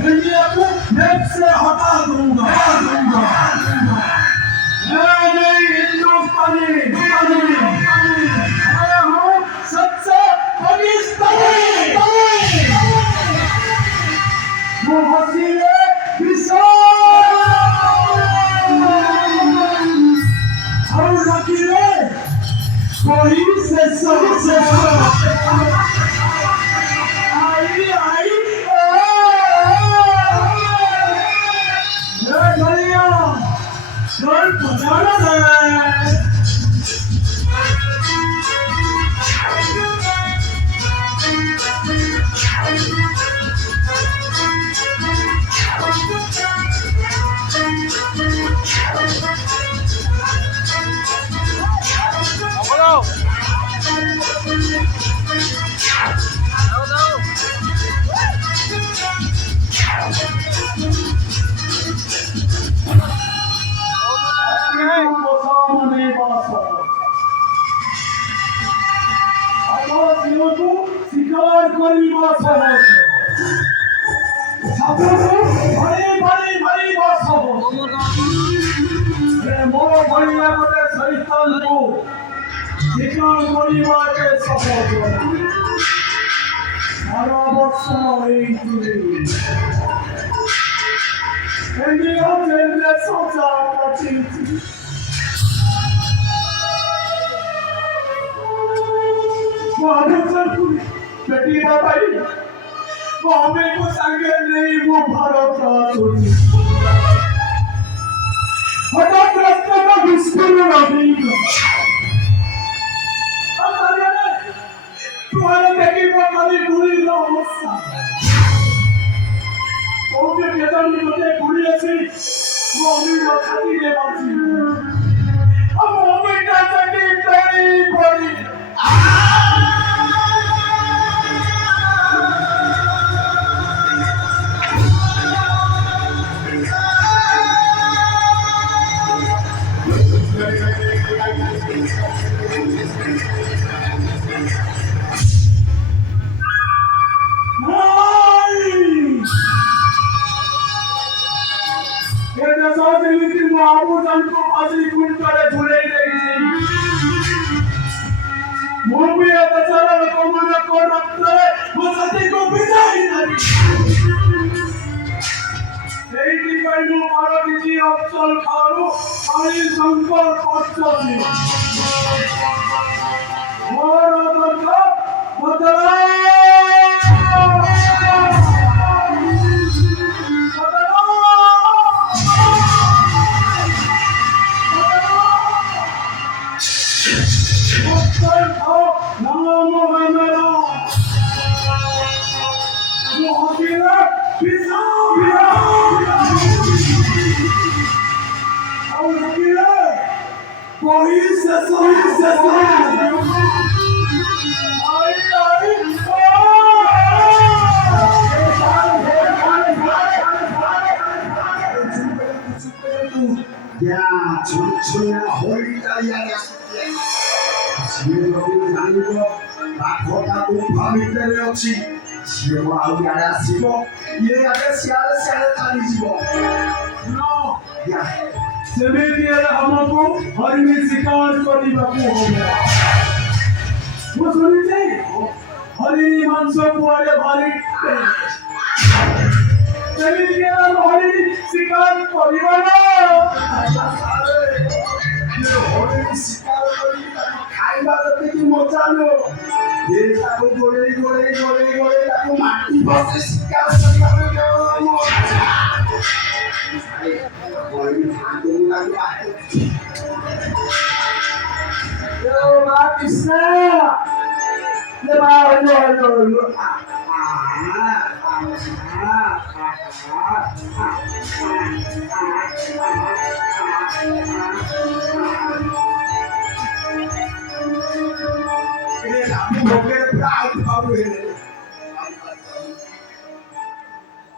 India को net से हटा दूंगा मैं नहीं हिंदुस्तानी मैं हूँ सच्चा पाकिस्तानी वो हसीने और वकीले कोई से आई गलिया घर बजाना है शिकार करिबा सहज भारी सहज मोर भैया गोटे शैतान को शिकार करिबा के सहज सारा वर्ष इंडिया में सोचा करती बेटी बाबाई वो हमें को संगे नहीं वो भारत का चोरी हठात रास्ते का विस्फोट नहीं तुम्हारे बेटी बाबाई पूरी अवस्था ओके बेटी मुझे पूरी ऐसी वो हमें खाती दे बाजी अब हमें क्या चाहिए तेरी बड़ी हमको हरिणी शिकार हरिणी मांस कुआरे भारी हरिणी शिकार खाइबा मचानो गोड़े माटी बसे शिकार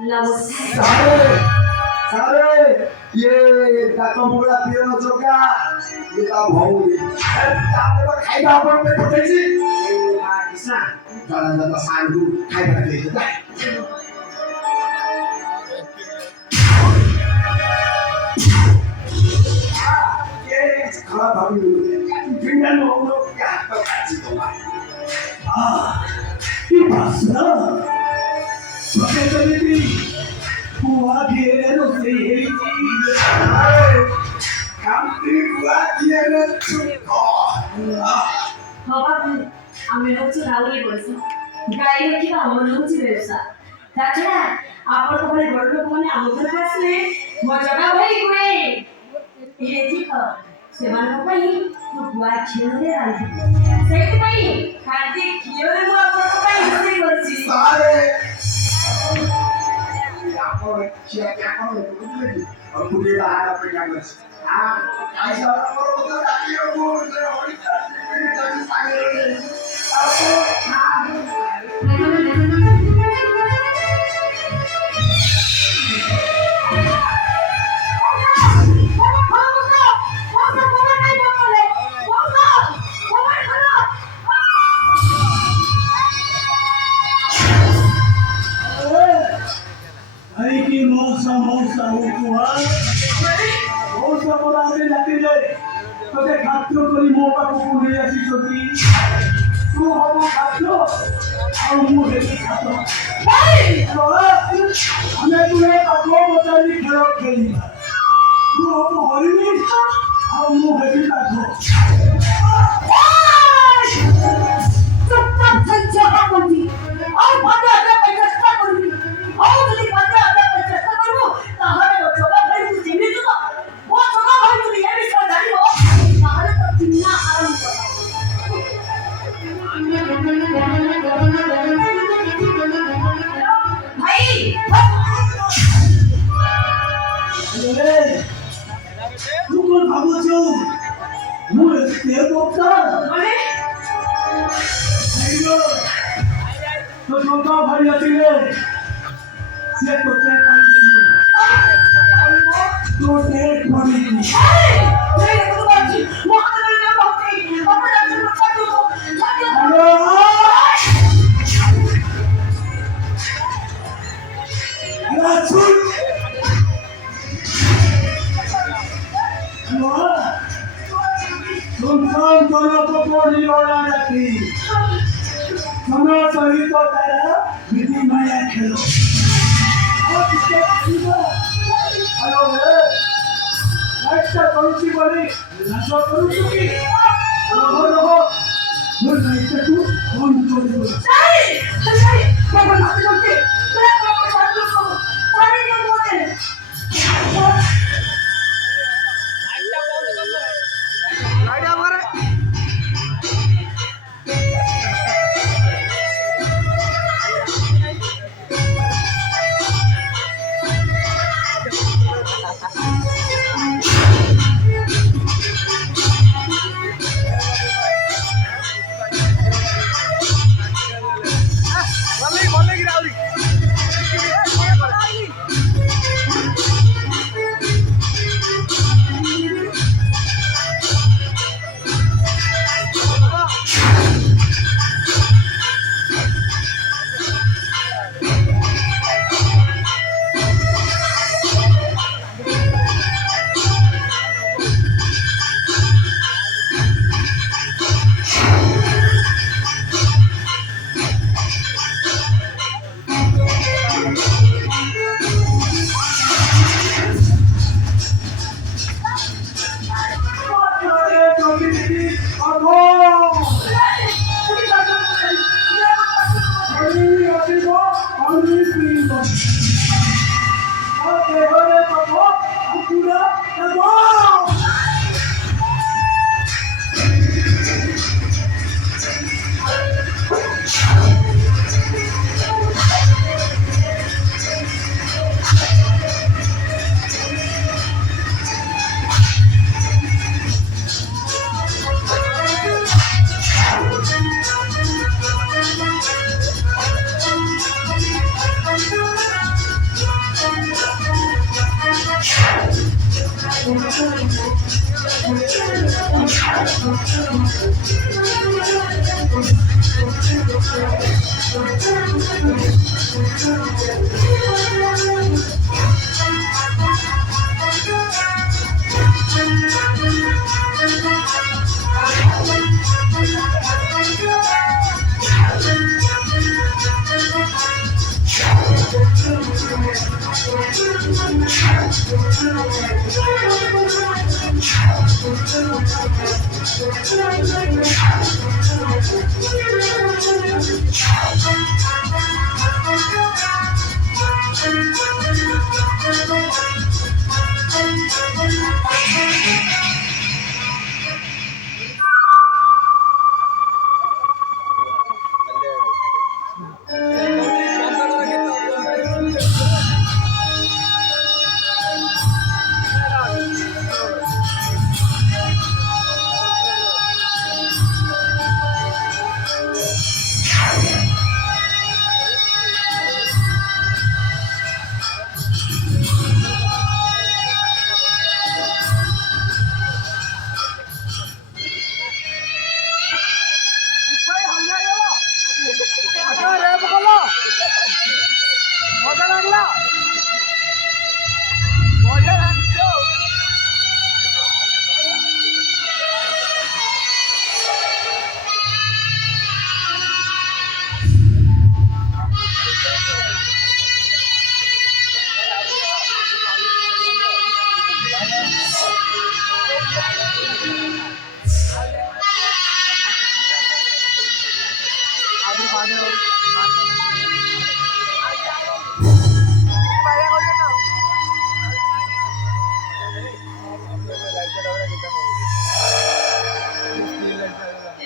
नमस्कार सारे ये ताको मुला पिरो जोका ये ता भाउले ताको खाइबा आपण पे पठाइछि ए मा किसा जरा जरा सान्डु खाइबा दिन्छ त ये खरा भाबी भिन्ना नहुनु क्या त खाछि तोमा ये भाषा बकेतली बुआ घेरो से कांती बुआ घेरो चुको বাবা আমি হচ্ছে রাউলি বলছি গাইলে কি আমার হচ্ছে ব্যবসা তাছাড়া আপনার ঘরে বড় লোক মানে আমাদের কাছে মজাটা ভাই করে এই জি ସେମାନଙ୍କ ପାଇଁ ମୁଁ ଗୁଆ କ୍ଷୀରରେ ରାନ୍ଧିବି ସେଇଥିପାଇଁ ଖାଲି କ୍ଷୀରରେ ମୁଁ ଆପଣଙ୍କ ପାଇଁ ରୋଷେଇ କରିଛି ସାରେ ଆପଣ ଖିଆ ପିଆ କଣ ବୁଝିଲେ କି ଆଉ ପୁରୀ ବାହାର ଅପେକ୍ଷା କରିଛି କାଇ ସାରା ମୋର ତ ଡାକିବ ମୁଁ ଓଡ଼ିଶା ସାଙ୍ଗରେ मौसा बोलाते जाते जाए तो ते खाद्य करी मो पाखु पुणी आसी छथि तू हम खाद्य और मु हेती खाद्य भाई हमें तुहे पाखु बचाली खेल खेली तू हम हरिनी और मु हेती पाखु चुपचाप संजय हापंती और भागे आगे पैसा करूंगी और जल्दी भागे आगे पैसा करूं ताहरे वो जगह भाई तू जीवित तो वो जगह भाई तू ये भी कर जानी हो ताहरे तो दुनिया आराम भाई अरे तू कोण भाबो छौ मु ते बोलता अरे तो छोटा भाई अतिले से तो ते पाई नहीं तो ते पाई नहीं अरे तो बाजी वहां तो ना बाजी अपना जाकर बच्चा तो अरे सुन सुनसान दोनों को कोड़ी ओढ़ा रखी सुनो सही तो तेरा विधि माया खेलो और किसके हेलो लाइट का कौन-सी बनी नशा करूँ चुकी रहो मुझे लाइट का तू कौन तोड़ दो नहीं मैं बनाते करके मैं साथ में को सारे के बोलते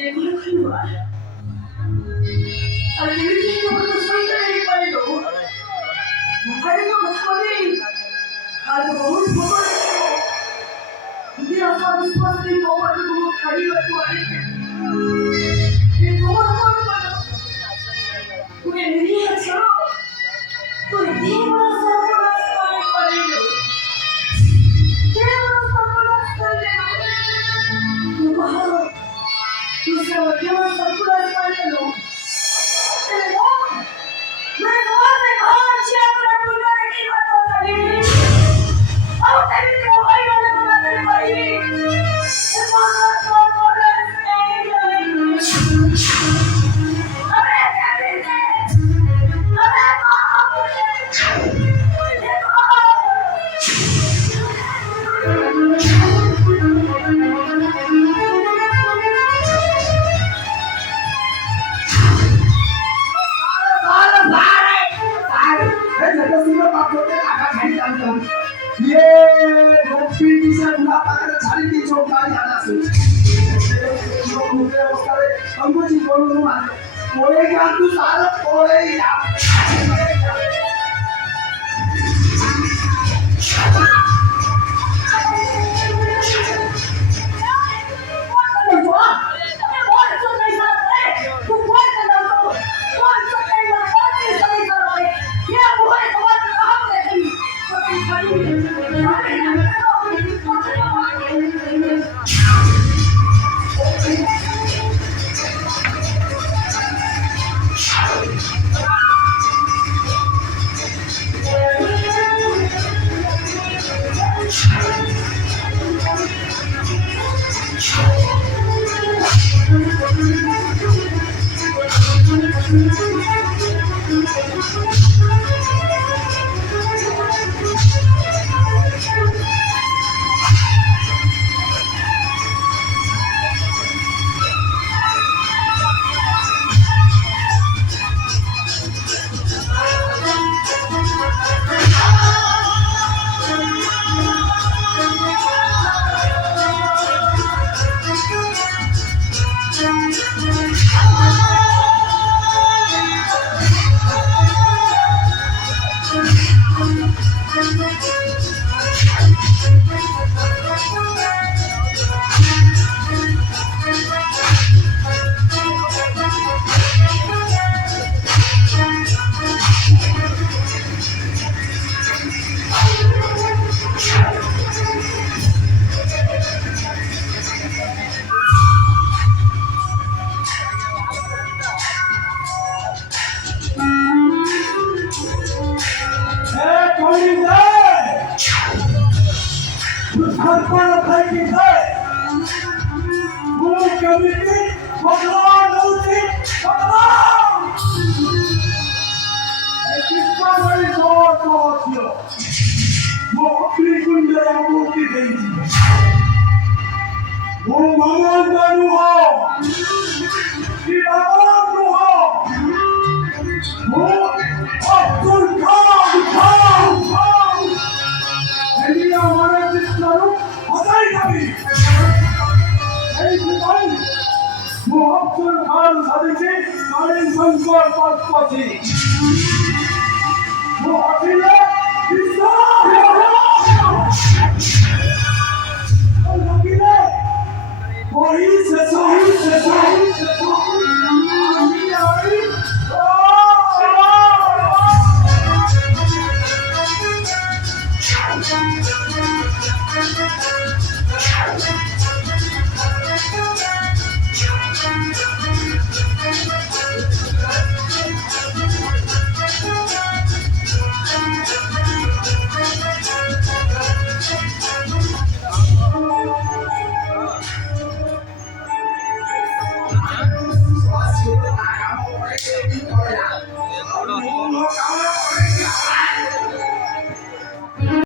এগুলো কি হয়? আর এগুলো কি করতে সরকারি পাইলো? মুখারে তো কথা নেই। আজ বহুত খবর dia akan seperti bawa dulu kali lagi lagi. Itu apa? Bukan dia siapa? Tuh dia merasa pulas kali itu. Dia merasa pulas kali itu. Wah, tu siapa dia merasa pulas kali itu? मैं बहुत अच्छी अपना पूरा नहीं बता सकती और तेरी मोबाइल वाले बता तेरी भाई मां तो बोले अरे क्या देते अरे ये गोपी bisa mendapatkan cari di coba di atas itu mudah sekali kamu sih boleh rumah boleh gantu salah boleh ya की बाबा हो अब्दुल खान यांनी आम्हाला चित्तरून हसाई खावी अब्दुल खान साधीचे काळे संकट पाचपाची हातीला